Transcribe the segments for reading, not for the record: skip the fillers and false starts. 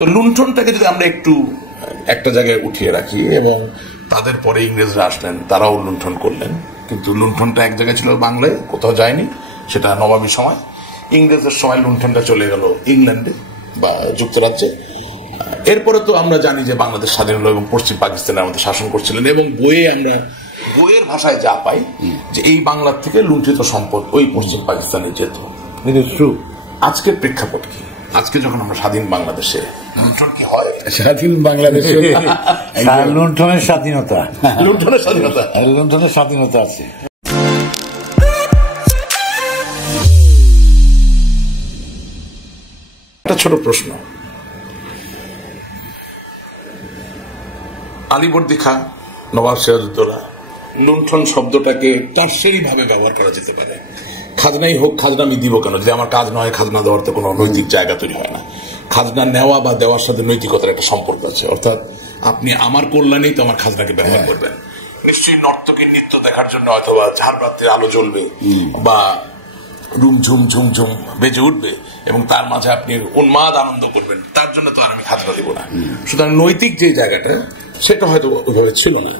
তো লুণ্ঠনটাকে যদি আমরা একটু একটা জায়গায় উঠিয়ে রাখি এবং তাদের পরে ইংরেজরা আসলেন, তারাও লুণ্ঠন করলেন, কিন্তু লুণ্ঠনটা এক জায়গায় ছিল, বাংলায় কোথাও যায়নি, সেটা নবাবী সময়। ইংরেজের সময় লুণ্ঠনটা চলে গেল ইংল্যান্ডে বা যুক্তরাজ্যে। এরপরে তো আমরা জানি যে বাংলাদেশ স্বাধীন হলো এবং পশ্চিম পাকিস্তানের আমাদের শাসন করছিলেন, এবং বইয়ের ভাষায় যা পাই যে এই বাংলার থেকে লুণ্ঠিত সম্পদ ওই পশ্চিম পাকিস্তানে যেত। আজকের প্রেক্ষাপট কি? আজকে যখন আমরা স্বাধীন বাংলাদেশে লুণ্ঠন কি হয়? স্বাধীন বাংলাদেশে লুণ্ঠনের স্বাধীনতা আছে। একটা ছোট প্রশ্ন, আলীবর্দী খাঁ, নবাব সিরাজউদ্দৌলা, লুণ্ঠন শব্দটাকে তারসেরি ভাবে ব্যবহার করা যেতে পারে। খাজনাই হোক, খাজনা আমি দিব কেন? যদি আমার কাজ নয়, খাজনা দেওয়ার তো কোনো নৈতিক জায়গা তৈরি হয় না। খাজনা নেওয়া বা দেওয়ার সাথে নৈতিকতার একটা সম্পর্ক আছে, অর্থাৎ আপনি আমার কল্যাণেই তো আমার খাজনাকে ব্যবহার করবেন। নিশ্চয়ই নর্তকীর নৃত্য দেখার জন্য অথবা ঝাড়বাতির আলো জ্বলবে বা রুম ঝুম ঝুম ঝুম বেজে উঠবে এবং তার মাঝে আপনি উন্মাদ আনন্দ করবেন, তার জন্য তো আর আমি খাজনা দিব না। সুতরাং নৈতিক যে জায়গাটা সেটা হয়তো ওইভাবে ছিল না।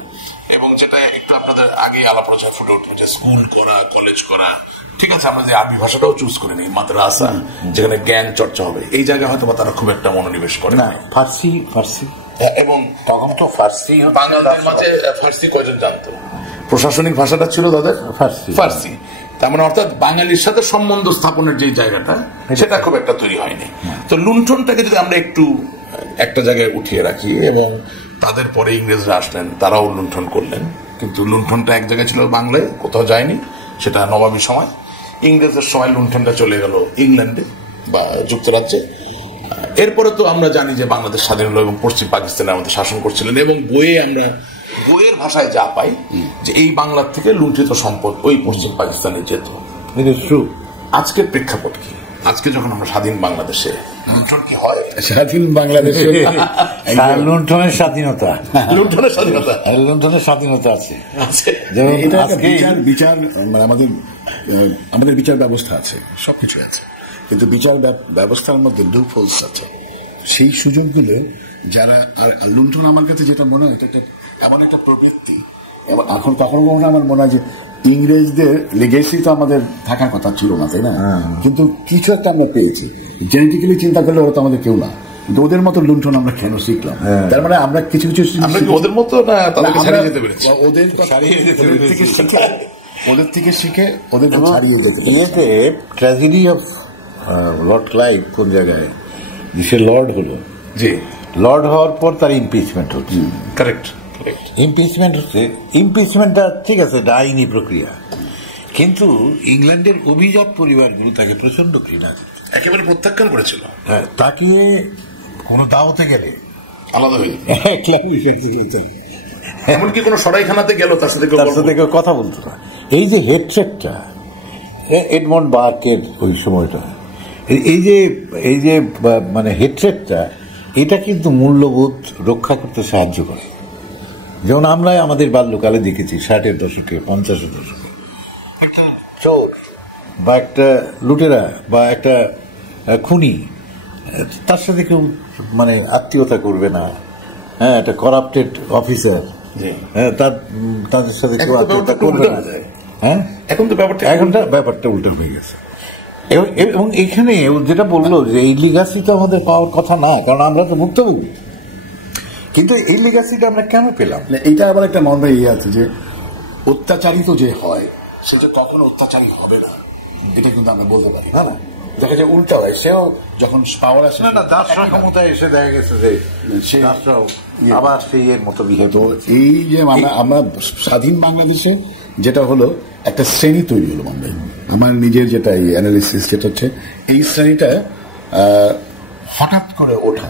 এবং যেটা একটু আপনাদের আগে আলাপ আলোচনা ফুটে উঠলো যে স্কুল করা, কলেজ করা, ঠিক আছে, আমরা যে আরবি ভাষাটাও চুজ করে নিই, মাদ্রাসা, যেখানে জ্ঞান চর্চা হবে, এই জায়গায় হয়তো তারা খুব একটা মনোনিবেশ করে না। ফার্সি এবং তখন তো ফার্সি, বাঙালিদের মাঝে ফার্সি কয়জন জানতো? প্রশাসনিক ভাষাটা ছিল তাদের ফার্সি। তার মানে অর্থাৎ বাঙালির সাথে সম্বন্ধ স্থাপনের যে জায়গাটা, সেটা খুব একটা তৈরি হয়নি। তো লুণ্ঠনটাকে যদি আমরা একটু একটা জায়গায় উঠিয়ে রাখি এবং তাদের পরে ইংরেজরা আসলেন, তারাও লুণ্ঠন করলেন, কিন্তু লুণ্ঠনটা এক জায়গায় ছিল, বাংলায় কোথাও যায়নি, সেটা নবাবী সময়। ইংরেজের সময় লুণ্ঠনটা চলে গেল ইংল্যান্ডে বা যুক্তরাজ্যে। এরপরে তো আমরা জানি যে বাংলাদেশ স্বাধীন হলো এবং পশ্চিম পাকিস্তানের আমাদের শাসন করছিলেন, এবং বইয়ের ভাষায় যা পাই যে এই বাংলার থেকে লুণ্ঠিত সম্পদ ওই পশ্চিম পাকিস্তানে যেত। আজকের প্রেক্ষাপট কি? আজকে যখন আমরা স্বাধীন বাংলাদেশে লুণ্ঠন কি হয়? স্বাধীন বাংলাদেশে লুণ্ঠনের স্বাধীনতা আছে। বিচার মানে আমাদের বিচার ব্যবস্থা আছে, সবকিছু আছে, কিন্তু বিচার ব্যবস্থার মধ্যে লুপহোলস আছে। সেই সুযোগগুলো যারা, আর লুণ্ঠন আমার কাছে যেটা মনে হয়, এটা এমন একটা প্রবৃত্তি। এখন কখনো কখনো আমার মনে হয় যে ইংরেজদের লেগেসি তো আমাদের থাকার কথা ছিল না, তাই না? কিন্তু কিছু একটা আমরা পেয়েছি। জেনেটিক্যালি চিন্তা করলে ওরা তো আমাদের কেউ না, কিন্তু ওদের মতো লুণ্ঠন আমরা কেন শিখলাম? তার মানে আমরা কিছু ওদের মতো না, ওদের থেকে শিখে ওদের ছাড়িয়ে যেতে পেরেছি। ট্র্যাজেডি অফ লর্ড ক্লাইভ কোন জায়গায়, সে লর্ড হলো, জি, লর্ড হওয়ার পর তার ইমপিচমেন্ট হচ্ছে। কারেক্ট, ইমপিচমেন্ট হচ্ছে, ইমপিচমেন্টটা ঠিক আছে, আইনি প্রক্রিয়া, কিন্তু ইংল্যান্ডের অভিজাত পরিবারগুলো তাকে প্রচন্ড ঘৃণা করছে, একেবারে প্রত্যাখ্যান করেছিল। হ্যাঁ, তাকে কোনো দাওয়াতে গেলে আলাদা হয়ে এমনকি কোনো সরাইখানাতে গেল তার সাথে কথা বলতো না। এই যে হেট্রেটটা, এডমন্ড বার্কের ওই সময়টা, এই যে মানে হেট্রেটটা, এটা কিন্তু মূল্যবোধ রক্ষা করতে সাহায্য করে। যেমন আমরা আমাদের বাল্যকালে দেখেছি 60-এর দশকে, 50-এর দশকে, একটা চোর বা একটা লুটেরা বা একটা খুনি, তার সাথে কেউ মানে আত্মীয়তা করবে না। হ্যাঁ, একটা করাপ্টেড অফিসার, হ্যাঁ, তাদের সাথে কেউ আত্মীয়তা করবে না। হ্যাঁ, এখন ব্যাপারটা উল্টো হয়ে গেছে। এবং এখানে যেটা বললো যে এই লিগাসি তো আমাদের পাওয়ার কথা না, কারণ আমরা তো ভুক্তভোগী, কিন্তু এই লিগাসিটা আমরা কেন পেলাম? এইটা আবার একটা মনে আছে যে অত্যাচারিত যে হয় সে যে কখনো অত্যাচারী হবে না, এটা কিন্তু আমরা বলতে পারি না। দেখা যায় উল্টা হয়, সেও যখন পাওয়ার আসে না, দাসরা ক্ষমতায় এসে দেখা গেছে যে সে আবার সেই এর মতো বিহেভ। তো এই যে আমরা স্বাধীন বাংলাদেশে যেটা হলো, একটা শ্রেণী তৈরি হলো বাংলায়। আমার নিজের যেটা অ্যানালিসিস, যেটা হচ্ছে এই শ্রেণীটা হঠাৎ করে ওঠা,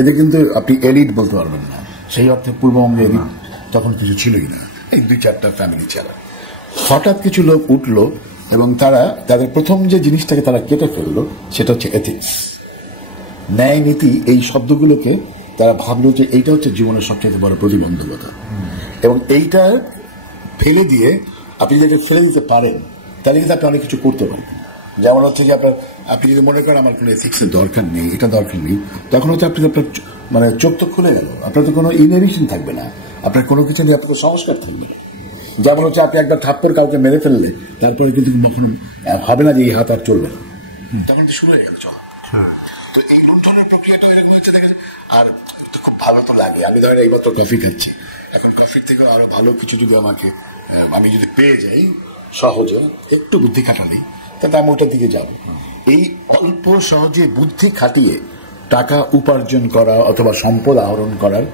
এদের কিন্তু আপনি এলিট বলতে পারবেন না। সেই অর্থে পূর্ববঙ্গে এলিট তখন কিছু ছিলই না, এই 2-4টা ফ্যামিলি ছাড়া। হঠাৎ কিছু লোক উঠলো এবং তাদের প্রথম যে জিনিসটাকে তারা কেটে ফেললো, সেটা হচ্ছে এথিক্স, ন্যায় নীতি। এই শব্দগুলোকে তারা ভাবলো যে এইটা হচ্ছে জীবনের সবচেয়ে বড় প্রতিবন্ধকতা, এবং এইটা ফেলে দিয়ে আপনি যদি ফেলে দিতে পারেন, তাহলে কিন্তু আপনি অনেক কিছু করতে পারেন। যেমন হচ্ছে যে আপনি যদি মনে করেন আমার কোনো এথিক্সের দরকার নেই, এটা দরকার নেই, তখন হচ্ছে আপনি আপনার মানে চোখ তো খুলে গেল, আপনার তো কোনো ইনহেরিশন থাকবে না, আপনার কোনো কিছু নিয়ে আপনার সংস্কার থাকবে না। যেমন হচ্ছে আপনি একবার থাপ্পড় কাউকে মেরে ফেললে তারপরে কিন্তু কখনো হবে না যে এই হাত আর চলবে না, তখন তো শুরু হয়ে গেল চল। তো এই লুণ্ঠনের প্রক্রিয়াটা এরকম হচ্ছে দেখেন। আর খুব ভালো তো লাগে, আমি ধরেন এইমাত্র কফি খাচ্ছি, এখন কফির থেকে আরো ভালো কিছু যদি আমি যদি পেয়ে যাই সহজে, একটু বুদ্ধি খাটালি, তাহলে আমি ওটার দিকে যাব। এই অল্প সহজে বুদ্ধি খাটিয়ে টাকা উপার্জন করা অথবা সম্পদ আহরণ করার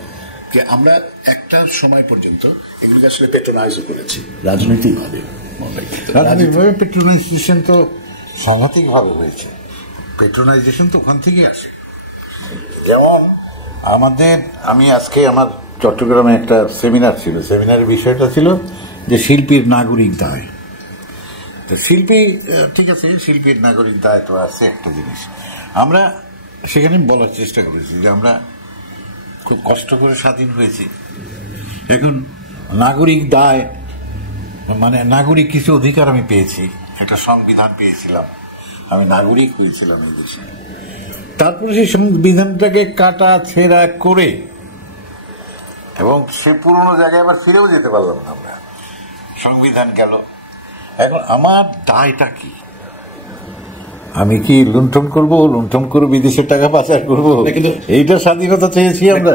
আমরা একটা সময় পর্যন্ত এগুলোকে আসলে পেট্রোনাইজ করেছি রাজনৈতিকভাবে। রাজনৈতিকভাবে পেট্রোনাইজেশন তো সাংঘাতিকভাবে হয়েছে। পেট্রোনাইজেশন তো ওখান থেকেই আসে। যেমন আমি আজকে আমার চট্টগ্রামে একটা সেমিনার ছিল, সেমিনারের বিষয়টা ছিল যে শিল্পীর নাগরিক দায়। শিল্পী, ঠিক আছে, শিল্পীর নাগরিক দায় তো আছে একটা জিনিস। আমরা সেখানে বলার চেষ্টা করেছি যে আমরা খুব কষ্ট করে স্বাধীন হয়েছি, এখন নাগরিক দায় মানে নাগরিক কিছু অধিকার আমি পেয়েছি, একটা সংবিধান পেয়েছিলাম, আমি নাগরিক হয়েছিলাম এই দেশে। তারপরে সেই সংবিধানটাকে কাটা ছেঁড়া করে এবং সে পুরনো জায়গায় আবার ফিরেও যেতে পারলাম না আমরা, সংবিধান গেল। এখন আমার দায়টা কি? আমি কি লুণ্ঠন করবো, লুণ্ঠন করে বিদেশের টাকা পাচার করবো? এইটা স্বাধীনতা চেয়েছি আমরা।